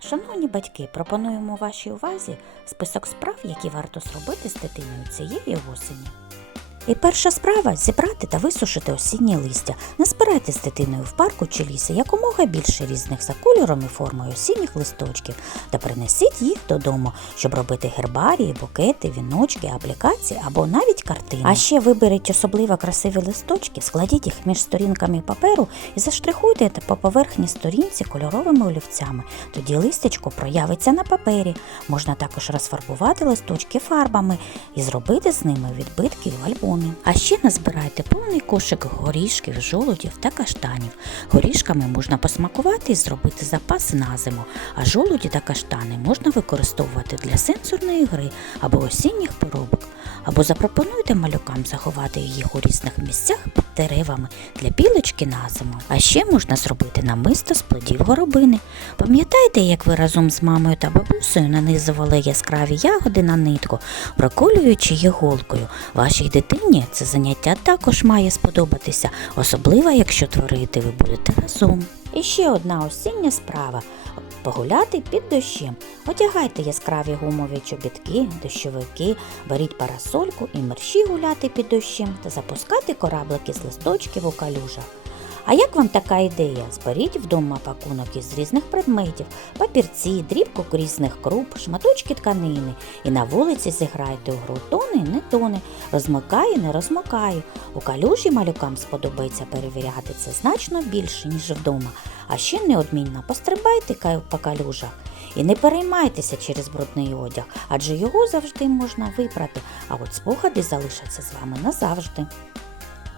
Шановні батьки, пропонуємо вашій увазі список справ, які варто зробити з дитиною цієї осені. І перша справа зібрати та висушити осінні листя. Назбирайте з дитиною в парку чи лісі якомога більше різних за кольором і формою осінніх листочків та принесіть їх додому, щоб робити гербарії, букети, віночки, аплікації або навіть картини. А ще виберіть особливо красиві листочки, складіть їх між сторінками паперу і заштрихуйте по поверхні сторінці кольоровими олівцями. Тоді листячко проявиться на папері. Можна також розфарбувати листочки фарбами і зробити з ними відбитки в альбомі. А ще назбирайте повний кошик горішків, жолудів та каштанів. Горішками можна посмакувати і зробити запас на зиму, а жолуді та каштани можна використовувати для сенсорної гри або осінніх поробок. Або запропонуйте малюкам заховати їх у різних місцях деревами для білочки на зиму. А ще можна зробити намисто з плодів горобини. Пам'ятаєте, як ви разом з мамою та бабусею нанизували яскраві ягоди на нитку, проколюючи голкою? Вашій дитині це заняття також має сподобатися, особливо якщо творити ви будете разом. І ще одна осіння справа погуляти під дощем. Одягайте яскраві гумові чобітки, дощовики, беріть парасольку і мерщі гуляти під дощем та запускати кораблики з листочків у калюжах. А як вам така ідея? Зберіть вдома пакунок із різних предметів, папірці, дрібку різних круп, шматочки тканини і на вулиці зіграйте у гру тони, не тони, розмикаю, не розмикаю. У калюжі малюкам сподобається перевіряти це значно більше, ніж вдома. А ще неодмінно пострибайте по калюжах. І не переймайтеся через брудний одяг, адже його завжди можна випрати, а от спогади залишаться з вами назавжди.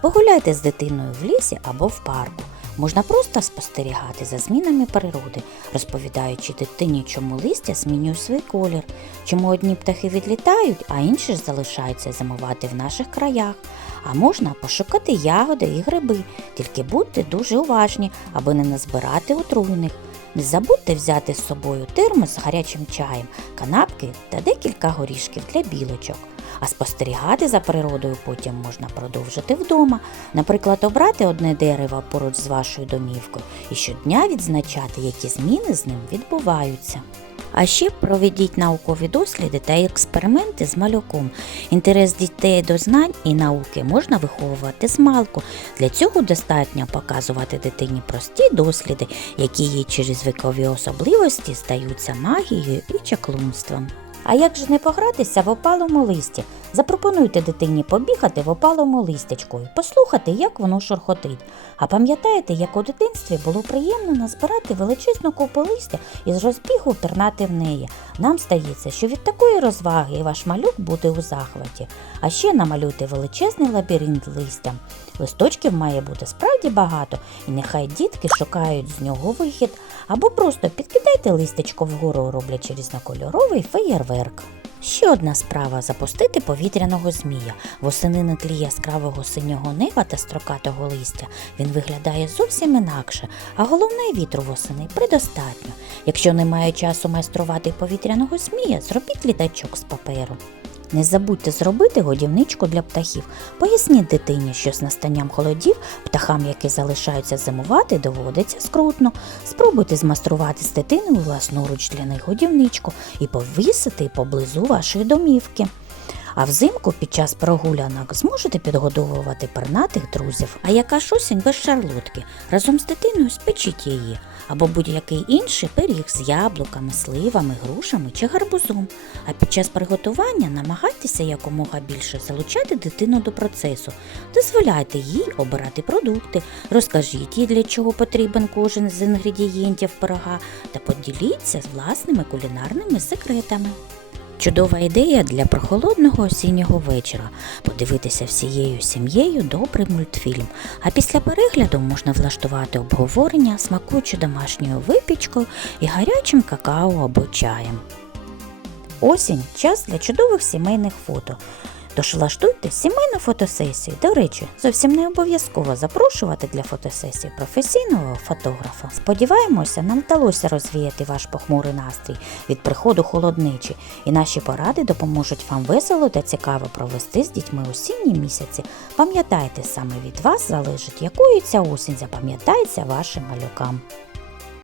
Погуляйте з дитиною в лісі або в парку. Можна просто спостерігати за змінами природи, розповідаючи дитині, чому листя змінює свій колір, чому одні птахи відлітають, а інші ж залишаються зимувати в наших краях. А можна пошукати ягоди і гриби, тільки будьте дуже уважні, аби не назбирати отруйних. Не забудьте взяти з собою термос з гарячим чаєм, канапки та декілька горішків для білочок. А спостерігати за природою потім можна продовжити вдома, наприклад, обрати одне дерево поруч з вашою домівкою і щодня відзначати, які зміни з ним відбуваються. А ще проведіть наукові досліди та експерименти з малюком. Інтерес дітей до знань і науки можна виховувати з малку. Для цього достатньо показувати дитині прості досліди, які їй через вікові особливості здаються магією і чаклунством. А як же не погратися в опалому листі? Запропонуйте дитині побігати в опалому листячку і послухати, як воно шурхотить. А пам'ятаєте, як у дитинстві було приємно назбирати величезну купу листя і з розбігу пірнати в неї. Нам стається, що від такої розваги ваш малюк буде у захваті. А ще намалюйте величезний лабіринт листям. Листочків має бути справді багато, і нехай дітки шукають з нього вихід, або просто підкидайте листечко вгору, роблячи різнокольоровий феєрверк. Ще одна справа запустити повітряного змія. Восени на тлі яскравого синього неба та строкатого листя він виглядає зовсім інакше, а головне вітру восени предостатньо. Якщо немає часу майструвати повітряного змія, зробіть літачок з паперу. Не забудьте зробити годівничку для птахів. Поясніть дитині, що з настанням холодів птахам, які залишаються зимувати, доводиться скрутно. Спробуйте змаструвати з дитиною власноруч для них годівничку і повісити поблизу вашої домівки. А взимку під час прогулянок зможете підгодовувати пернатих друзів. А яка ж осінь без шарлотки? Разом з дитиною спечіть її, або будь-який інший пиріг з яблуками, сливами, грушами чи гарбузом. А під час приготування намагайтеся якомога більше залучати дитину до процесу. Дозволяйте їй обирати продукти, розкажіть їй, для чого потрібен кожен з інгредієнтів пирога, та поділіться з власними кулінарними секретами. Чудова ідея для прохолодного осіннього вечора подивитися всією сім'єю добрий мультфільм. А після перегляду можна влаштувати обговорення, смакуючи домашньою випічкою і гарячим какао або чаєм. Осінь час для чудових сімейних фото. Тож влаштуйте сімейну фотосесію. До речі, зовсім не обов'язково запрошувати для фотосесії професійного фотографа. Сподіваємося, нам вдалося розвіяти ваш похмурий настрій від приходу холодничі, і наші поради допоможуть вам весело та цікаво провести з дітьми осінні місяці. Пам'ятайте, саме від вас залежить, якою ця осінь запам'ятається вашим малюкам.